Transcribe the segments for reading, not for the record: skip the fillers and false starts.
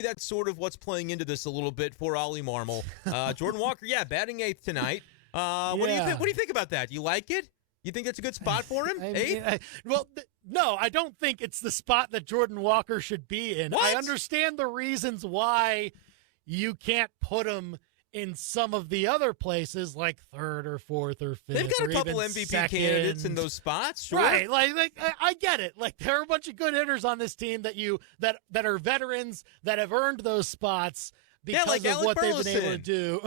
That's sort of what's playing into this a little bit for Oli Marmol. Jordan Walker, batting eighth tonight. What do you think about that? Do you like it? You think that's a good spot for him? No, I don't think it's the spot that Jordan Walker should be in. What? I understand the reasons why you can't put him in some of the other places, like third or fourth or fifth. They've got a couple MVP second candidates in those spots, sure. Right? Like I get it. Like there are a bunch of good hitters on this team that are veterans that have earned those spots because like of Alec what Burleson. they've been able to do.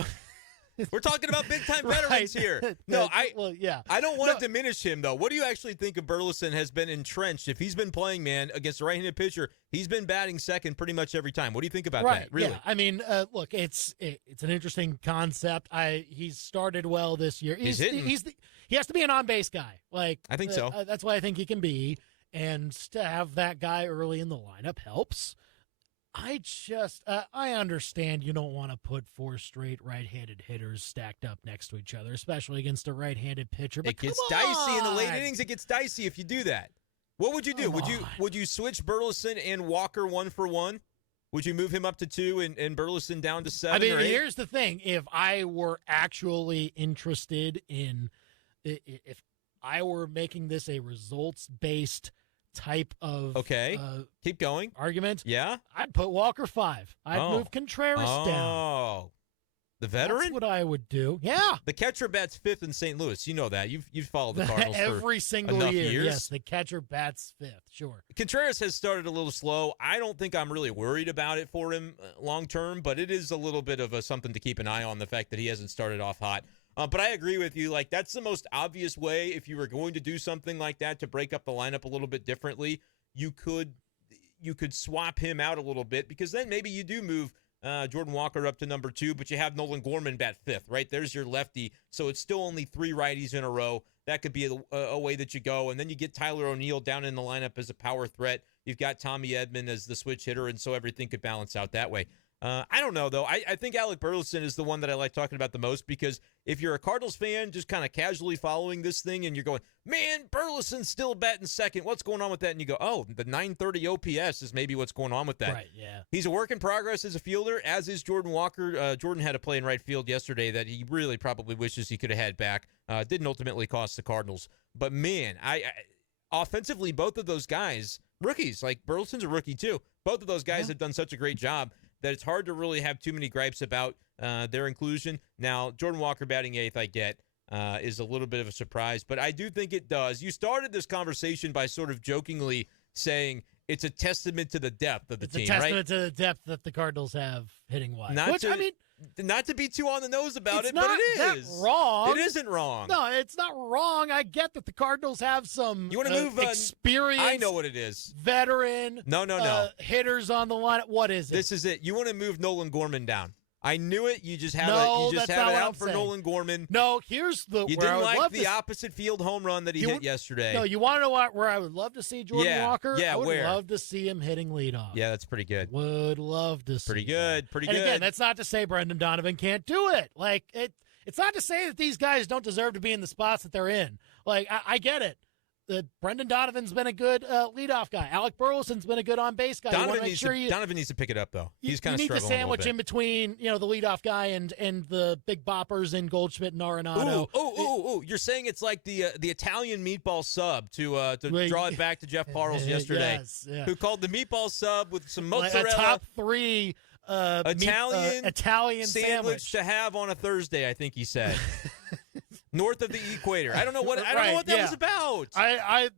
We're talking about big-time veterans here. No, I don't want to diminish him, though. What do you actually think of Burleson has been entrenched? If he's been playing, man, against a right-handed pitcher, he's been batting second pretty much every time. What do you think about that, really? Yeah. I mean, look, it's an interesting concept. He's started well this year. He's hitting. He has to be an on-base guy. Like I think so. That's why I think he can be. And to have that guy early in the lineup helps. I understand you don't want to put four straight right-handed hitters stacked up next to each other, especially against a right-handed pitcher. But it gets dicey in the late innings. It gets dicey if you do that. What would you do? Would you switch Burleson and Walker 1-for-1? Would you move him up to 2 and Burleson down to 7? I mean, or 8? Here's the thing: if I were actually interested in, if I were making this a results-based type of keep going argument, I'd put Walker 5. I'd move Contreras down. The veteran? That's what I would do. Yeah. The catcher bats 5th in St. Louis. You know that. You've followed the Cardinals every for single enough year. years. Yes, the catcher bats 5th. Sure. Contreras has started a little slow. I don't think I'm really worried about it for him long term, but it is a little bit of something to keep an eye on, the fact that he hasn't started off hot. But I agree with you. Like, that's the most obvious way, if you were going to do something like that to break up the lineup a little bit differently. You could swap him out a little bit, because then maybe you do move Jordan Walker up to number 2, but you have Nolan Gorman bat 5th, right? There's your lefty. So it's still only 3 righties in a row. That could be a way that you go. And then you get Tyler O'Neill down in the lineup as a power threat. You've got Tommy Edman as the switch hitter, and so everything could balance out that way. I don't know, though. I think Alec Burleson is the one that I like talking about the most, because if you're a Cardinals fan just kind of casually following this thing and you're going, man, Burleson's still batting second, what's going on with that? And you go, oh, the 930 OPS is maybe what's going on with that. Right, yeah. He's a work in progress as a fielder, as is Jordan Walker. Jordan had a play in right field yesterday that he really probably wishes he could have had back. Didn't ultimately cost the Cardinals. But, man, I offensively, both of those guys, rookies, like Burleson's a rookie too. Both of those guys have done such a great job that it's hard to really have too many gripes about their inclusion. Now, Jordan Walker batting 8th, I get, is a little bit of a surprise, but I do think it does. You started this conversation by sort of jokingly saying it's a testament to the depth of the team, right? It's a testament to the depth that the Cardinals have hitting-wise. Not to be too on the nose about it, but it is. It's not wrong. It isn't wrong. No, it's not wrong. I get that the Cardinals have some you want to move experience. I know what it is. Veteran. No. Hitters on the line. What is it? This is it. You want to move Nolan Gorman down. I knew it. You just have it out for Nolan Gorman. No, here's the. You didn't like the opposite field home run that he hit yesterday. No, you want to know where I would love to see Jordan Walker? Yeah, I would love to see him hitting leadoff. Yeah, that's pretty good. Would love to see. Pretty good. And again, that's not to say Brendan Donovan can't do it. Like it's not to say that these guys don't deserve to be in the spots that they're in. Like I get it. Brendan Donovan's been a good leadoff guy. Alec Burleson's been a good on-base guy. Donovan needs to pick it up, though. He's kind of struggling a little bit. You need the sandwich in between, the leadoff guy and the big boppers in Goldschmidt and Arenado. Ooh! You're saying it's like the Italian meatball sub to draw it back to Jeff Parles yesterday, who called the meatball sub with some mozzarella. Like a top 3 Italian sandwich to have on a Thursday, I think he said. North of the equator. I don't know what that was about.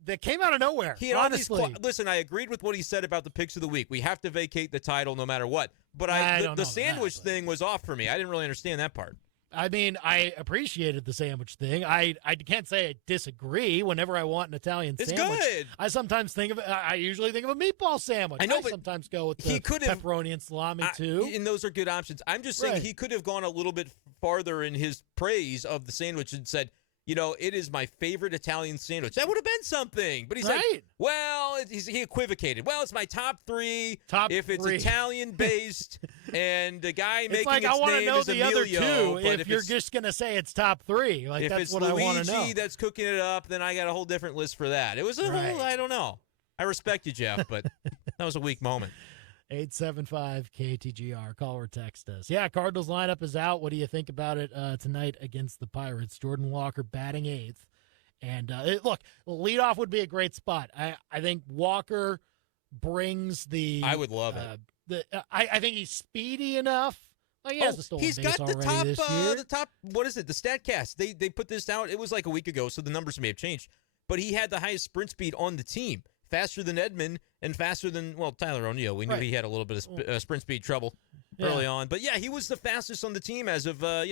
That came out of nowhere. Honestly, listen, I agreed with what he said about the picks of the week. We have to vacate the title no matter what. But the sandwich thing was off for me. I didn't really understand that part. I mean, I appreciated the sandwich thing. I can't say I disagree. Whenever I want an Italian sandwich, good. I usually think of a meatball sandwich. I sometimes go with the pepperoni and salami too. And those are good options. I'm just saying he could have gone a little bit farther in his praise of the sandwich and said, it is my favorite Italian sandwich. That would have been something. But he said, well, he equivocated. Well, it's my top 3. If it's Italian-based and the guy making its name is Emilio. I want to know the other 2 if you're just going to say it's top 3. Like, that's what I want to know. If it's Luigi that's cooking it up, then I got a whole different list for that. It was a whole, I don't know. I respect you, Jeff, but that was a weak moment. 875 KTGR. Call or text us. Yeah, Cardinals lineup is out. What do you think about it tonight against the Pirates? Jordan Walker batting 8th. And look, leadoff would be a great spot. I think Walker brings the. I would love it. I think he's speedy enough. Like he has a stolen he's base got the already top. this year. The top. What is it? The Statcast. They put this out. It was like a week ago, so the numbers may have changed. But he had the highest sprint speed on the team, faster than Edman and faster than Tyler O'Neill. We knew he had a little bit of sprint speed trouble early on, but yeah, he was the fastest on the team as of a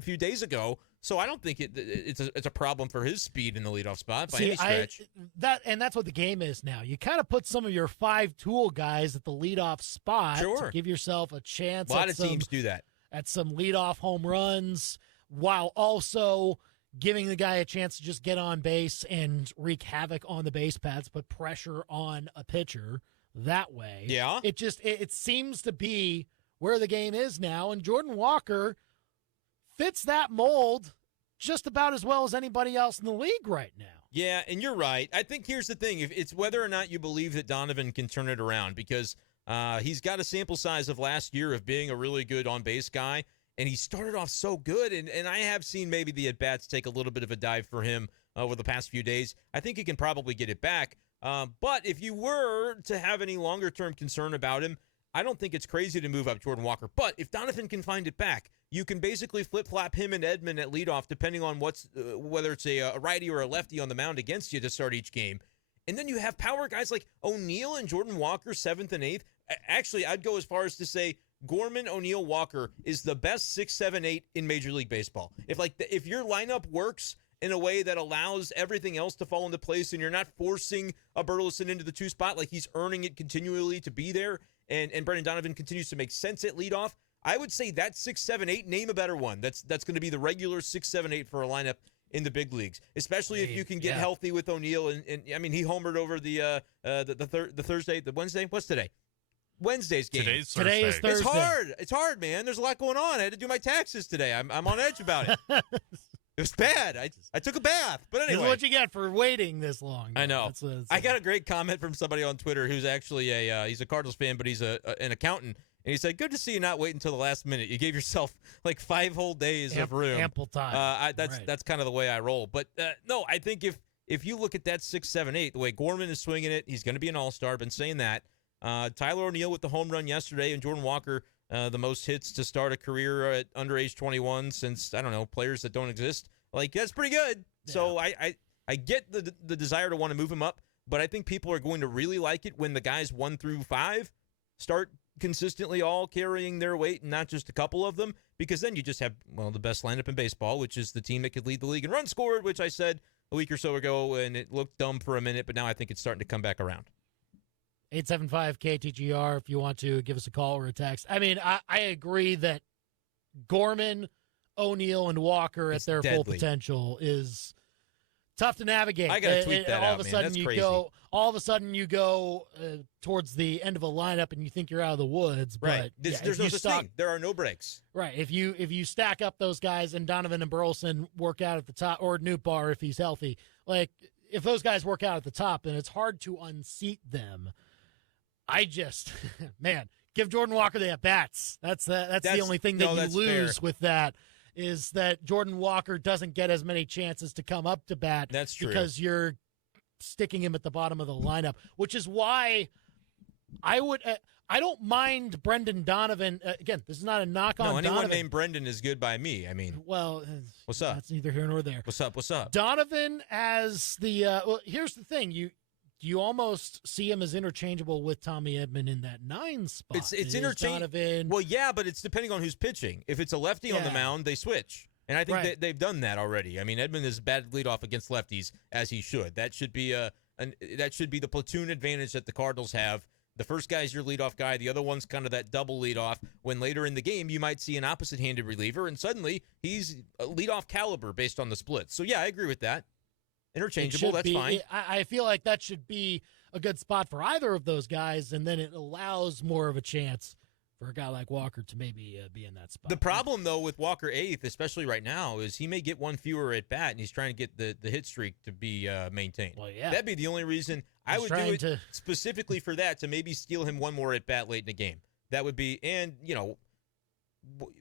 few days ago. So I don't think it's a problem for his speed in the leadoff spot by any stretch. That's what the game is now. You kind of put some of your 5-tool guys at the leadoff spot to give yourself a chance. A lot of teams do that at some leadoff home runs, while also giving the guy a chance to just get on base and wreak havoc on the base paths, put pressure on a pitcher that way. Yeah, it seems to be where the game is now, and Jordan Walker fits that mold just about as well as anybody else in the league right now. Yeah, and you're right. I think here's the thing. If it's whether or not you believe that Donovan can turn it around, because he's got a sample size of last year of being a really good on-base guy, and he started off so good, and I have seen maybe the at-bats take a little bit of a dive for him over the past few days. I think he can probably get it back. But if you were to have any longer-term concern about him, I don't think it's crazy to move up Jordan Walker. But if Donovan can find it back, you can basically flip-flop him and Edman at leadoff, depending on whether it's a righty or a lefty on the mound against you to start each game. And then you have power guys like O'Neill and Jordan Walker, 7th and 8th. Actually, I'd go as far as to say Gorman, O'Neill, Walker is the best 6, 7, 8 in Major League Baseball. If your lineup works in a way that allows everything else to fall into place and you're not forcing a Burleson into the 2 spot, like he's earning it continually to be there, and Brendan Donovan continues to make sense at leadoff, I would say that 6, 7, 8, name a better one. That's going to be the regular 6, 7, 8 for a lineup in the big leagues, especially if you can get healthy with O'Neill. And I mean, he homered over the Thursday, the Wednesday. What's today? Wednesday's game. Today is Thursday. It's hard, man. There's a lot going on. I had to do my taxes today. I'm on edge about it. It was bad. I took a bath. But anyway. This is what you get for waiting this long. I know. I got a great comment from somebody on Twitter who's actually he's a Cardinals fan, but he's an accountant. And he said, good to see you not wait until the last minute. You gave yourself like 5 whole days of room. Ample time. That's kind of the way I roll. But no, I think if you look at that 6, 7, 8, the way Gorman is swinging it, he's going to be an all-star. Been saying that. Tyler O'Neill with the home run yesterday, and Jordan Walker, the most hits to start a career at under age 21 since, I don't know, players that don't exist. Like, that's pretty good. Yeah. So I get the desire to want to move him up, but I think people are going to really like it when the guys 1 through 5 start consistently all carrying their weight and not just a couple of them, because then you just have, the best lineup in baseball, which is the team that could lead the league in runs scored, which I said a week or so ago, and it looked dumb for a minute, but now I think it's starting to come back around. 875 KTGR if you want to give us a call or a text. I mean, I agree that Gorman, O'Neill, and Walker at their full potential is tough to navigate. I gotta tweet that out, man. That's crazy. All of a sudden you go towards the end of a lineup and you think you're out of the woods. Right. But there's no such thing. There are no breaks. Right. If you stack up those guys and Donovan and Burleson work out at the top, or Newbar if he's healthy, like if those guys work out at the top, then it's hard to unseat them. I just, man, give Jordan Walker the at-bats. That's the only thing that you lose with that, is that Jordan Walker doesn't get as many chances to come up to bat. That's true. Because you're sticking him at the bottom of the lineup, which is why I don't mind Brendan Donovan. Again, this is not a knock on Donovan. Anyone named Brendan is good by me. I mean, what's up? That's neither here nor there. What's up? Donovan as the here's the thing. You almost see him as interchangeable with Tommy Edman in that 9 spot. It's interchangeable. Well, yeah, but it's depending on who's pitching. If it's a lefty on the mound, they switch. And I think they've done that already. I mean, Edman is batted leadoff against lefties, as he should. That should be the platoon advantage that the Cardinals have. The first guy's your leadoff guy. The other one's kind of that double leadoff, when later in the game you might see an opposite-handed reliever, and suddenly he's a leadoff caliber based on the splits. So, yeah, I agree with that. Interchangeable, that's fine. I feel like that should be a good spot for either of those guys, and then it allows more of a chance for a guy like Walker to maybe be in that spot. The problem, though, with Walker 8th, especially right now, is he may get one fewer at bat, and he's trying to get the hit streak to be maintained. Well, yeah. That'd be the only reason I would do it specifically for that, to maybe steal him one more at bat late in the game. That would be, and,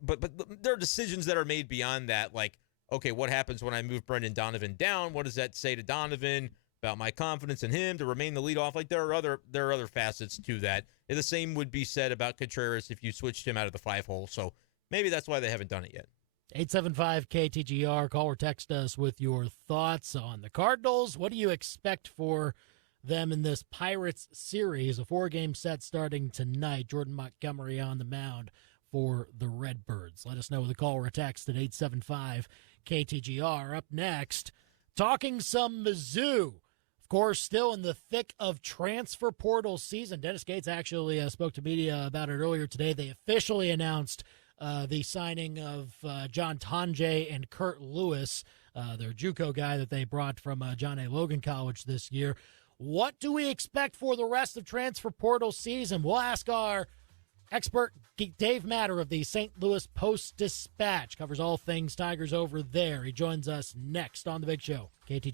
but there are decisions that are made beyond that, like, okay, what happens when I move Brendan Donovan down? What does that say to Donovan about my confidence in him to remain the leadoff? Like, there are other facets to that. And the same would be said about Contreras if you switched him out of the 5-hole. So maybe that's why they haven't done it yet. 875 KTGR. Call or text us with your thoughts on the Cardinals. What do you expect for them in this Pirates series? A 4-game set starting tonight. Jordan Montgomery on the mound for the Redbirds. Let us know with a call or a text at 875 KTGR. Up next, talking some Mizzou. Of course, still in the thick of transfer portal season. Dennis Gates actually spoke to media about it earlier today. They officially announced the signing of John Tonje and Kurt Lewis, their JUCO guy that they brought from John A. Logan College this year. What do we expect for the rest of transfer portal season? We'll ask our expert Dave Matter of the St. Louis Post-Dispatch. Covers all things Tigers over there. He joins us next on The Big Show. KTGR.